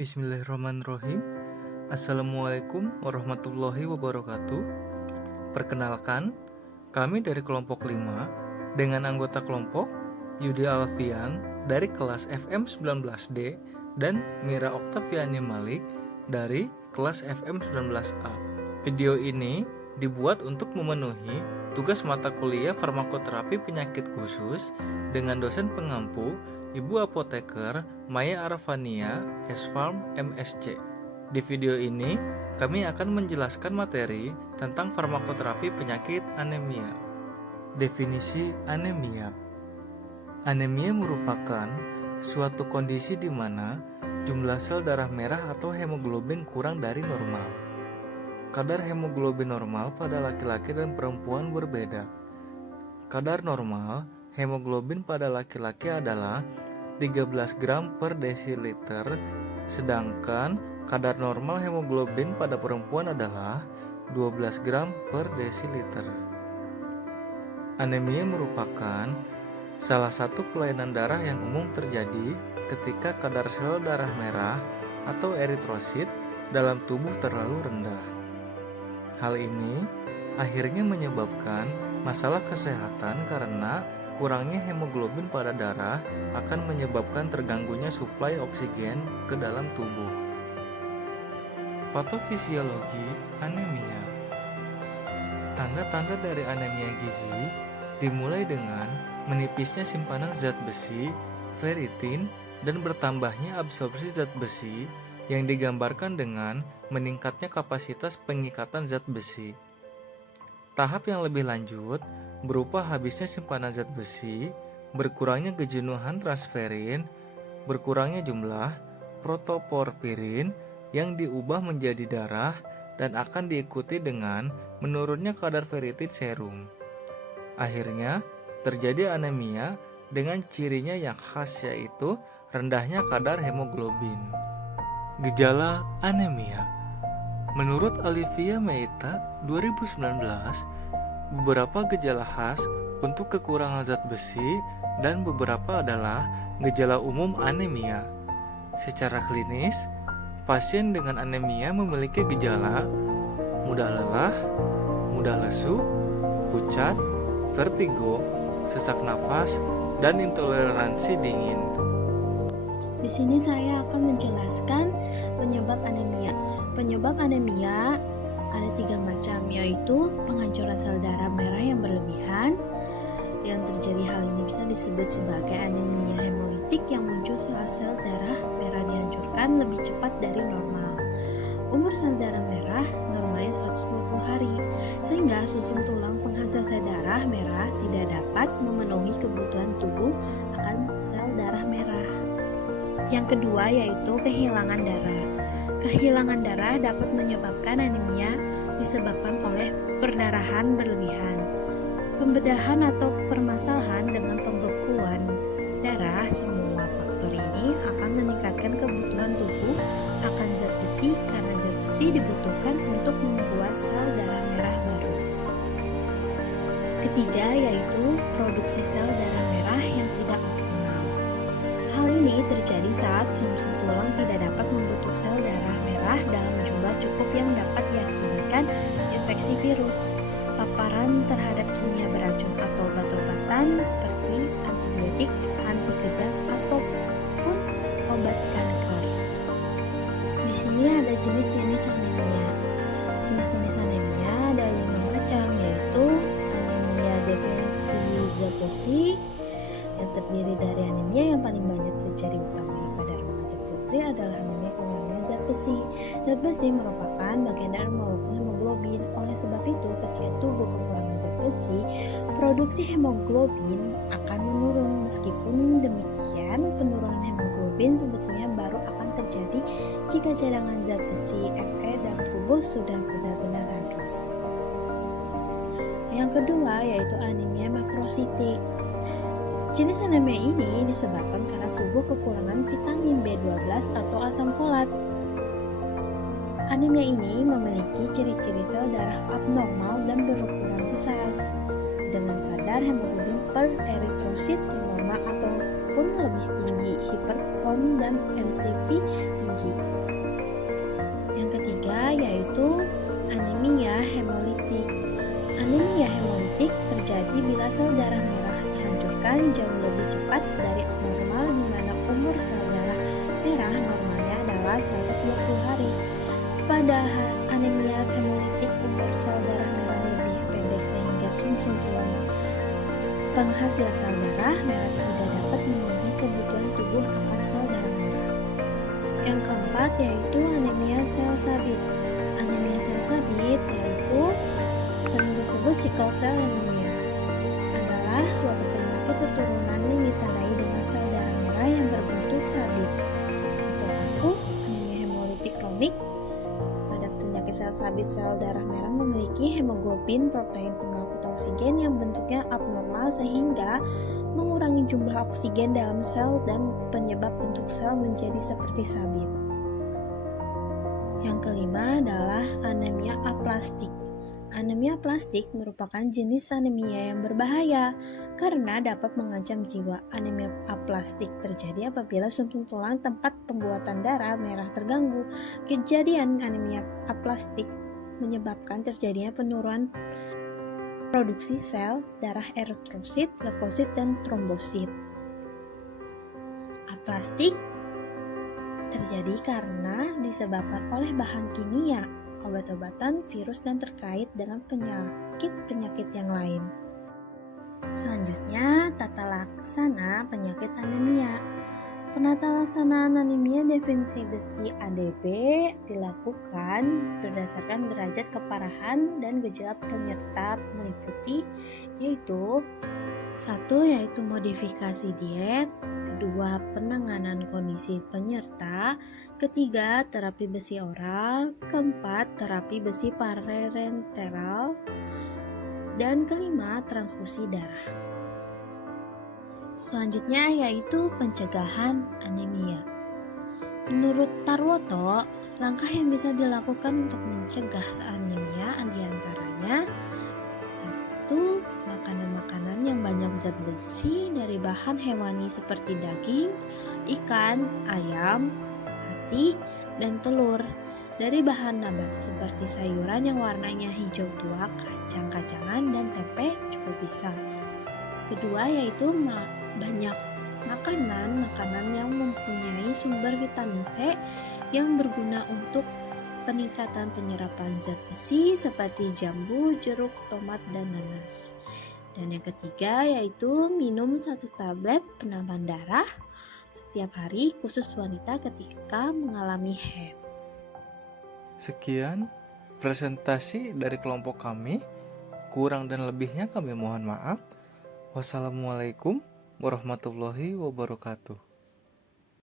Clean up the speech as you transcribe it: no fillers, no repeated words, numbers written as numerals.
Bismillahirrahmanirrahim. Assalamualaikum warahmatullahi wabarakatuh. Perkenalkan, kami dari kelompok 5 dengan anggota kelompok Yudi Alfian dari kelas FM 19D dan Mira Oktaviani Malik dari kelas FM 19A. Video ini dibuat untuk memenuhi tugas mata kuliah farmakoterapi penyakit khusus dengan dosen pengampu Ibu Apoteker Maya Arfania, S.Pharm, MSc. Di video ini, kami akan menjelaskan materi tentang farmakoterapi penyakit anemia. Definisi anemia. Anemia merupakan suatu kondisi di mana jumlah sel darah merah atau hemoglobin kurang dari normal. Kadar hemoglobin normal pada laki-laki dan perempuan berbeda. Kadar normal hemoglobin pada laki-laki adalah 13 gram per desiliter, sedangkan kadar normal hemoglobin pada perempuan adalah 12 gram per desiliter. Anemia merupakan salah satu kelainan darah yang umum terjadi ketika kadar sel darah merah atau eritrosit dalam tubuh terlalu rendah. Hal ini akhirnya menyebabkan masalah kesehatan karena kurangnya hemoglobin pada darah akan menyebabkan terganggunya suplai oksigen ke dalam tubuh. Patofisiologi anemia. Tanda-tanda dari anemia gizi dimulai dengan menipisnya simpanan zat besi, ferritin, dan bertambahnya absorpsi zat besi yang digambarkan dengan meningkatnya kapasitas pengikatan zat besi. Tahap yang lebih lanjut berupa habisnya simpanan zat besi, berkurangnya kejenuhan transferin, berkurangnya jumlah protoporfirin yang diubah menjadi darah dan akan diikuti dengan menurunnya kadar ferritin serum. Akhirnya terjadi anemia dengan cirinya yang khas yaitu rendahnya kadar hemoglobin. Gejala anemia. Menurut Olivia Meita 2019, beberapa gejala khas untuk kekurangan zat besi dan beberapa adalah gejala umum anemia. Secara klinis, pasien dengan anemia memiliki gejala mudah lelah, mudah lesu, pucat, vertigo, sesak nafas, dan intoleransi dingin. Di sini saya akan menjelaskan penyebab anemia. Penyebab anemia ada 3 macam, yaitu penghancuran sel darah merah yang berlebihan. Yang terjadi hal ini bisa disebut sebagai anemia hemolitik yang muncul saat sel darah merah dihancurkan lebih cepat dari normal. Umur sel darah merah normalnya 120 hari, sehingga susun tulang penghasil sel darah merah tidak dapat memenuhi kebutuhan tubuh akan sel darah merah. Yang kedua yaitu kehilangan darah. Kehilangan darah dapat menyebabkan anemia disebabkan oleh perdarahan berlebihan. Pembedahan atau permasalahan dengan pembekuan darah, semua faktor ini akan meningkatkan kebutuhan tubuh akan zat besi karena zat besi dibutuhkan untuk membuat sel darah merah baru. Ketiga yaitu produksi sel darah merah yang tidak optimal. Hal ini terjadi saat sumsum tulang tidak dapat membentuk sel darah merah dalam jumlah cukup yang dapat diakibatkan infeksi virus, paparan terhadap kimia beracun atau obat-obatan seperti antibiotik, anti kejang, ataupun obat kanker. Di sini ada jenis-jenis anemia. Jenis-jenis anemia ada 5 macam, yaitu anemia defensi zat besi yang terdiri dari anemia yang paling banyak terjadi utamanya pada remaja putri adalah anemia kekurangan zat besi. Zat besi merupakan bagian dari molekul hemoglobin. Oleh sebab itu, ketika tubuh kekurangan zat besi, produksi hemoglobin akan menurun. Meskipun demikian, penurunan hemoglobin sebetulnya baru akan terjadi jika cadangan zat besi Fe dalam tubuh sudah benar-benar habis. Yang kedua yaitu anemia makrositik. Jenis anemia ini disebabkan karena tubuh kekurangan vitamin B12 atau asam folat. Anemia ini memiliki ciri-ciri sel darah abnormal dan berukuran besar, dengan kadar hemoglobin per eritrosit yang normal ataupun lebih tinggi, hiperkrom dan NCV tinggi. yaitu anemia hemolitik. Anemia hemolitik terjadi bila sel darah merah dihancurkan jauh lebih cepat dari normal, di mana umur sel darah merah normalnya adalah 120 hari. Pada anemia hemolitik, umur sel darah merah lebih pendek sehingga sumsum tulang penghasil sel darah merah tidak dapat memenuhi kebutuhan tubuh akan sel darah merah. Yang keempat yaitu anemia sel sabit. Anemia sel sabit yaitu sering disebut sickle cell anemia, adalah suatu penyakit keturunan yang ditandai dengan sel darah merah yang berbentuk sabit. Itu aku anemia hemolitik kronik. Pada penyakit sel sabit, sel darah merah memiliki hemoglobin protein pengangkut oksigen yang bentuknya abnormal sehingga mengurangi jumlah oksigen dalam sel dan penyebab bentuk sel menjadi seperti sabit. Yang kelima adalah anemia aplastik. Anemia aplastik merupakan jenis anemia yang berbahaya karena dapat mengancam jiwa. Anemia aplastik terjadi apabila sumsum tulang tempat pembuatan darah merah terganggu. Kejadian anemia aplastik menyebabkan terjadinya penurunan produksi sel darah eritrosit, leukosit, dan trombosit. Aplastik terjadi karena disebabkan oleh bahan kimia, obat-obatan, virus, dan terkait dengan penyakit-penyakit yang lain. Selanjutnya, tata laksana penyakit anemia. Penata laksanaan anemia defisi besi ADB dilakukan berdasarkan derajat keparahan dan gejala penyerta meliputi yaitu 1. Yaitu modifikasi diet, 2. Penanganan kondisi penyerta, 3. Terapi besi oral, 4. Terapi besi parenteral, dan 5. Transfusi darah. Selanjutnya yaitu pencegahan anemia. Menurut Tarwoto, langkah yang bisa dilakukan untuk mencegah anemia diantaranya 1. Makanan-makanan yang banyak zat besi dari bahan hewani seperti daging, ikan, ayam, hati, dan telur. Dari bahan nabati seperti sayuran yang warnanya hijau tua, kacang-kacangan, dan tempe juga bisa. Kedua yaitu banyak makanan yang mempunyai sumber vitamin C yang berguna untuk peningkatan penyerapan zat besi seperti jambu, jeruk, tomat, dan nanas. Dan yang ketiga yaitu minum 1 tablet penambah darah setiap hari khusus wanita ketika mengalami haid. Sekian presentasi dari kelompok kami. Kurang dan lebihnya kami mohon maaf. Wassalamualaikum warahmatullahi wabarakatuh.